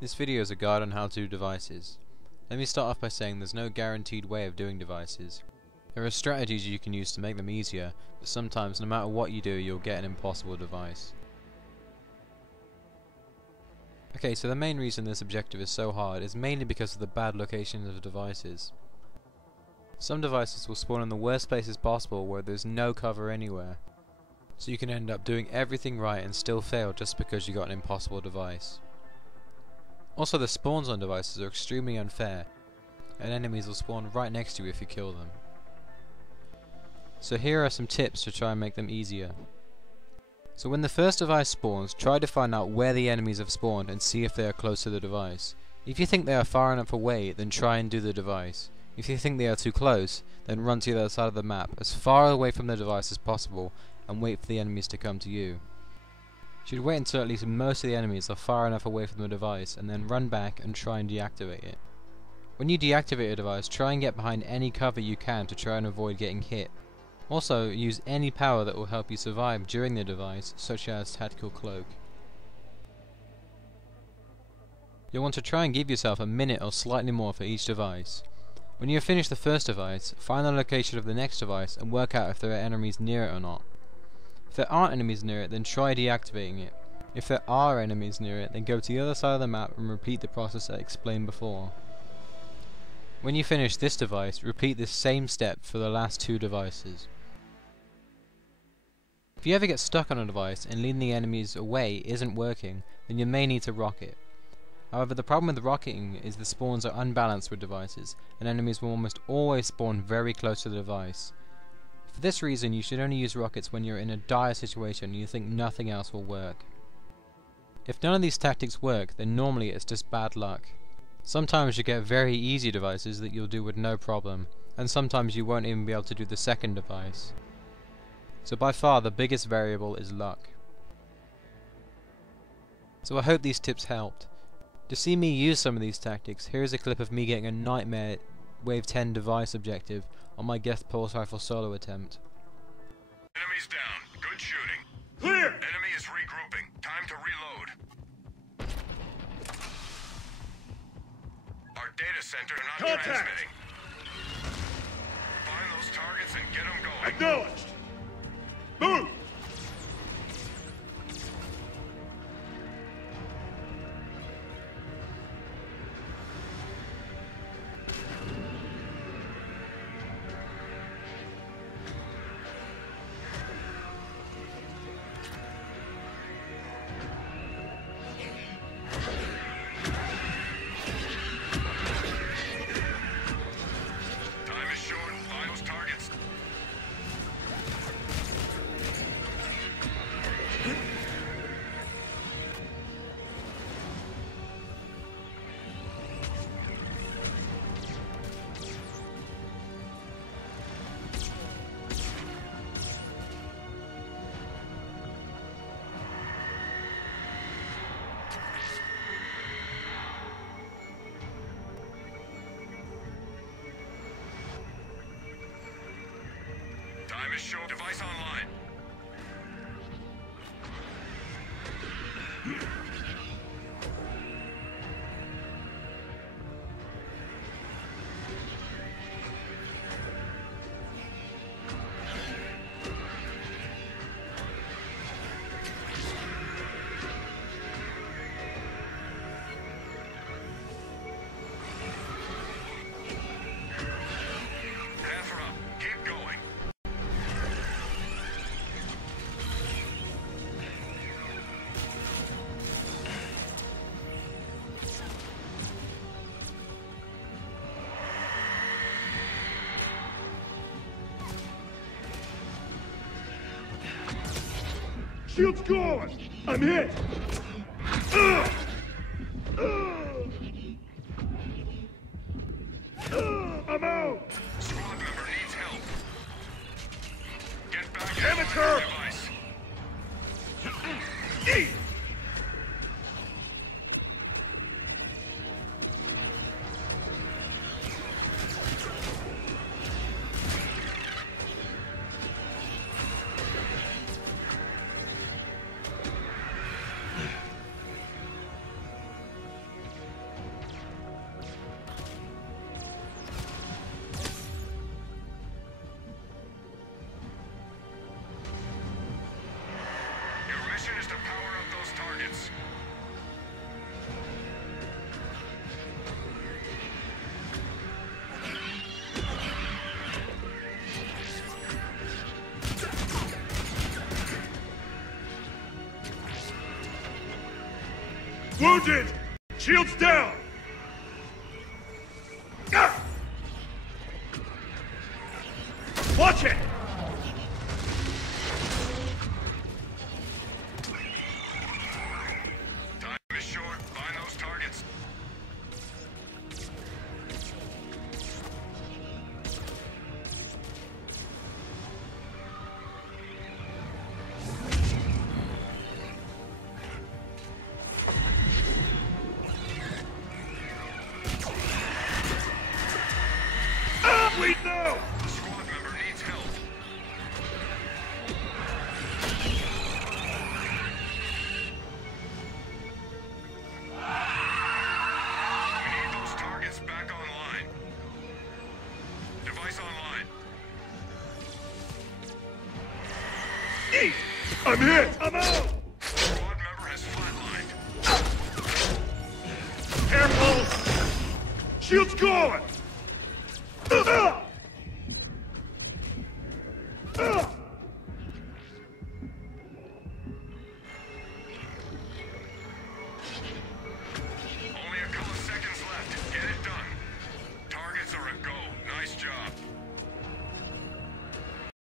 This video is a guide on how to do devices. Let me start off by saying there's no guaranteed way of doing devices. There are strategies you can use to make them easier, but sometimes no matter what you do you'll get an impossible device. Okay, so the main reason this objective is so hard is mainly because of the bad locations of devices. Some devices will spawn in the worst places possible where there's no cover anywhere, so you can end up doing everything right and still fail just because you got an impossible device. Also, the spawns on devices are extremely unfair, and enemies will spawn right next to you if you kill them. So here are some tips to try and make them easier. So when the first device spawns, try to find out where the enemies have spawned and see if they are close to the device. If you think they are far enough away, then try and do the device. If you think they are too close, then run to the other side of the map as far away from the device as possible and wait for the enemies to come to you. You should wait until at least most of the enemies are far enough away from the device and then run back and try and deactivate it. When you deactivate a device, try and get behind any cover you can to try and avoid getting hit. Also, use any power that will help you survive during the device, such as Tactical Cloak. You'll want to try and give yourself a minute or slightly more for each device. When you have finished the first device, find the location of the next device and work out if there are enemies near it or not. If there aren't enemies near it, then try deactivating it. If there are enemies near it, then go to the other side of the map and repeat the process I explained before. When you finish this device, repeat this same step for the last two devices. If you ever get stuck on a device and leading the enemies away isn't working, then you may need to rock it. However, the problem with rocketing is the spawns are unbalanced with devices, and enemies will almost always spawn very close to the device. For this reason, you should only use rockets when you're in a dire situation and you think nothing else will work. If none of these tactics work, then normally it's just bad luck. Sometimes you get very easy devices that you'll do with no problem, and sometimes you won't even be able to do the second device. So by far the biggest variable is luck. So I hope these tips helped. To see me use some of these tactics, here is a clip of me getting a nightmare Wave 10 device objective on my Geth Pulse Rifle solo attempt. Enemies down. Good shooting. Clear! Enemy is regrouping. Time to reload. Our data center not Contact! transmitting. Find those targets and get them going. Acknowledged! Move! Time is short. Find those targets. Time is short. Device online. Half her up. Keep going. Shield's going! I'm hit! I'm out! Squad member needs help. Get back Amateur! in device. Eat! Wounded! Shields down! Ah! Watch it! Time is short. Find those targets. Wait now! The squad member needs help. We need those targets back online. Device online. Eat! I'm hit! I'm out! Squad member has flatlined. Careful! Shield's going! Ah!